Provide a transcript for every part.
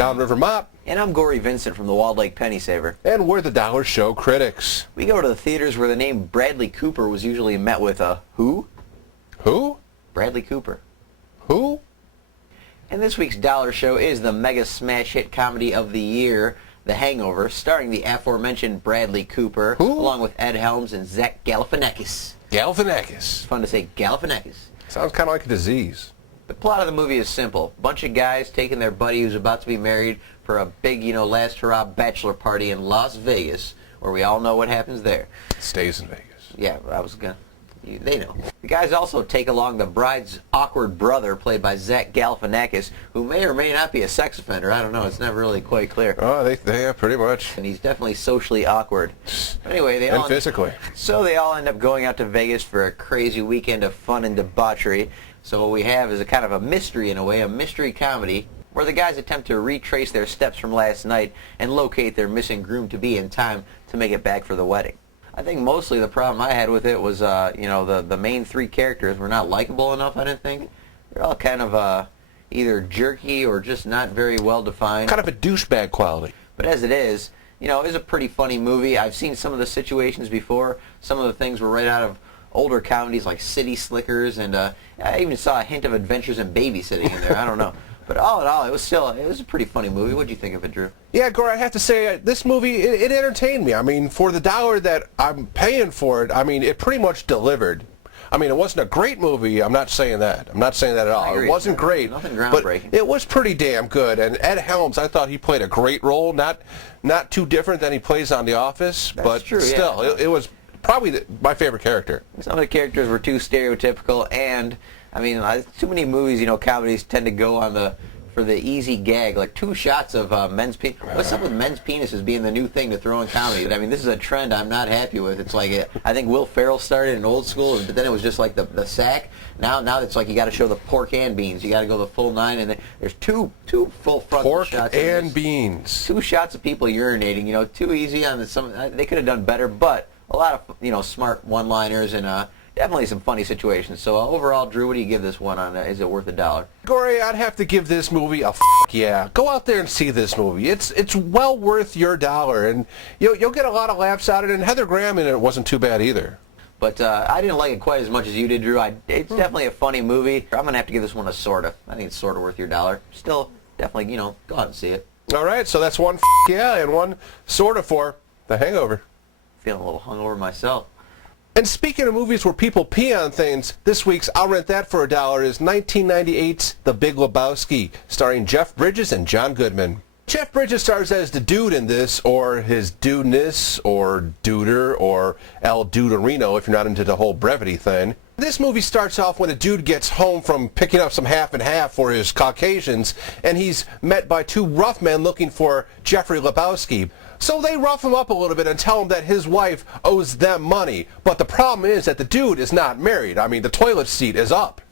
Downriver Mop. And I'm Gory Vincent from the Walled Lake Penny Saver. And we're the Dollar Show critics. We go to the theaters where the name Bradley Cooper was usually met with a who? Who? Bradley Cooper. Who? And this week's Dollar Show is the mega smash hit comedy of the year, The Hangover, starring the aforementioned Bradley Cooper, Who? along with Ed Helms and Zach Galifianakis. Galifianakis. It's fun to say Galifianakis. Sounds kind of like a disease. The plot of the movie is simple. A bunch of guys taking their buddy who's about to be married for a big, last hurrah bachelor party in Las Vegas, where we all know what happens there. Stays in Vegas. Yeah, they know. The guys also take along the bride's awkward brother, played by Zach Galifianakis, who may or may not be a sex offender. I don't know. It's never really quite clear. Oh, yeah, pretty much. And he's definitely socially awkward. But anyway, And physically. So they all end up going out to Vegas for a crazy weekend of fun and debauchery. So what we have is a kind of a mystery in a way, a mystery comedy, where the guys attempt to retrace their steps from last night and locate their missing groom-to-be in time to make it back for the wedding. I think mostly the problem I had with it was, the main three characters were not likable enough, I didn't think. They're all kind of either jerky or just not very well defined. Kind of a douchebag quality. But as it is, it's a pretty funny movie. I've seen some of the situations before. Some of the things were right out of older comedies like City Slickers, and I even saw a hint of Adventures in Babysitting in there. I don't know. But all in all, it was a pretty funny movie. What do you think of it, Drew? Yeah, Gore, I have to say, this movie, it entertained me. I mean, for the dollar that I'm paying for it, I mean, it pretty much delivered. I mean, it wasn't a great movie. I'm not saying that. I'm not saying that at all. It wasn't great. Nothing groundbreaking. But it was pretty damn good. And Ed Helms, I thought he played a great role. Not too different than he plays on The Office. That's but true, still, yeah. it was probably my favorite character. Some of the characters were too stereotypical, and I mean, too many movies, comedies tend to go on for the easy gag, like 2 shots of men's penis. What's up with men's penises being the new thing to throw in comedy? I mean, this is a trend I'm not happy with. It's like I think Will Ferrell started in Old School, but then it was just like the sack. Now it's like you got to show the pork and beans. You got to go the full 9, and there's two full frontal Pork shots. and beans. 2 shots of people urinating. Too easy on some. They could have done better, but a lot of smart one-liners and definitely some funny situations. So overall, Drew, what do you give this one on? Is it worth $1? Gory, I'd have to give this movie a yeah. Go out there and see this movie. It's well worth your dollar, and you'll get a lot of laughs out of it. And Heather Graham in it wasn't too bad either. But I didn't like it quite as much as you did, Drew. It's definitely a funny movie. I'm gonna have to give this one a sorta. I think it's sorta worth your $1. Still, definitely, go out and see it. All right, so that's one yeah and one sorta for The Hangover. Feeling a little hungover myself. And speaking of movies where people pee on things, this week's I'll Rent That for $1 is 1998's The Big Lebowski, starring Jeff Bridges and John Goodman. Jeff Bridges stars as the dude in this, or his dudeness, or duder, or El Duderino if you're not into the whole brevity thing. This movie starts off when a dude gets home from picking up some half and half for his Caucasians, and he's met by 2 rough men looking for Jeffrey Lebowski. So they rough him up a little bit and tell him that his wife owes them money. But the problem is that the dude is not married. I mean, the toilet seat is up.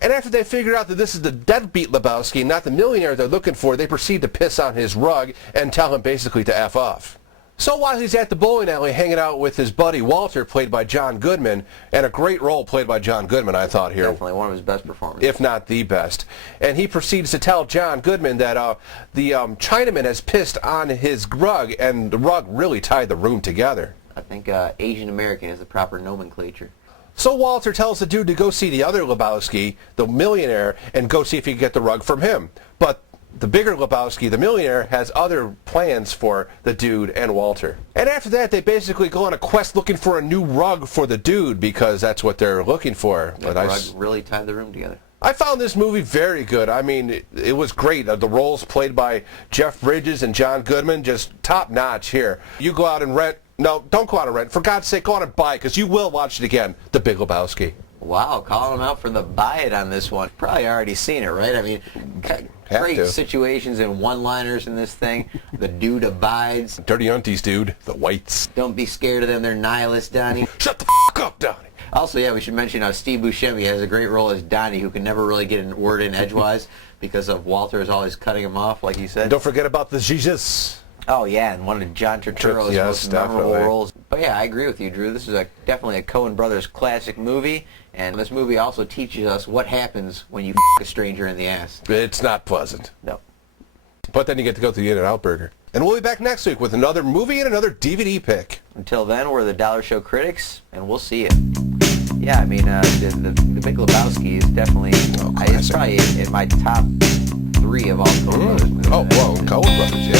And after they figure out that this is the deadbeat Lebowski, not the millionaire they're looking for, they proceed to piss on his rug and tell him basically to F off. So while he's at the bowling alley hanging out with his buddy Walter, played by John Goodman, and a great role played by John Goodman, I thought here. Definitely one of his best performances. If not the best. And he proceeds to tell John Goodman that the Chinaman has pissed on his rug, and the rug really tied the room together. I think Asian American is the proper nomenclature. So Walter tells the dude to go see the other Lebowski, the millionaire, and go see if he can get the rug from him. But the bigger Lebowski, the millionaire, has other plans for the dude and Walter. And after that, they basically go on a quest looking for a new rug for the dude, because that's what they're looking for. Yeah, the rug really tied the room together. I found this movie very good. I mean, it was great. The roles played by Jeff Bridges and John Goodman, just top-notch here. You go out and rent. No, don't go out and rent. For God's sake, go out and buy it, because you will watch it again, The Big Lebowski. Wow, calling him out for the buy it on this one. Probably already seen it, right? I mean, great situations and one-liners in this thing. The dude abides. Dirty aunties, dude. The whites. Don't be scared of them. They're nihilists, Donnie. Shut the f*** up, Donnie. Also, yeah, we should mention Steve Buscemi has a great role as Donnie, who can never really get a word in edgewise because of Walter is always cutting him off, like you said. And don't forget about the Jesus. Oh, yeah, and one of John Turturro's most memorable roles. But yeah, I agree with you, Drew. This is definitely a Coen Brothers classic movie, and this movie also teaches us what happens when you f*** a stranger in the ass. It's not pleasant. No. But then you get to go to the In-N-Out Burger. And we'll be back next week with another movie and another DVD pick. Until then, we're the Dollar Show critics, and we'll see you. Yeah, I mean, the Big Lebowski is definitely, it's probably in my top 3 of all Coen Brothers movies. Oh, whoa, Coen Brothers, yeah.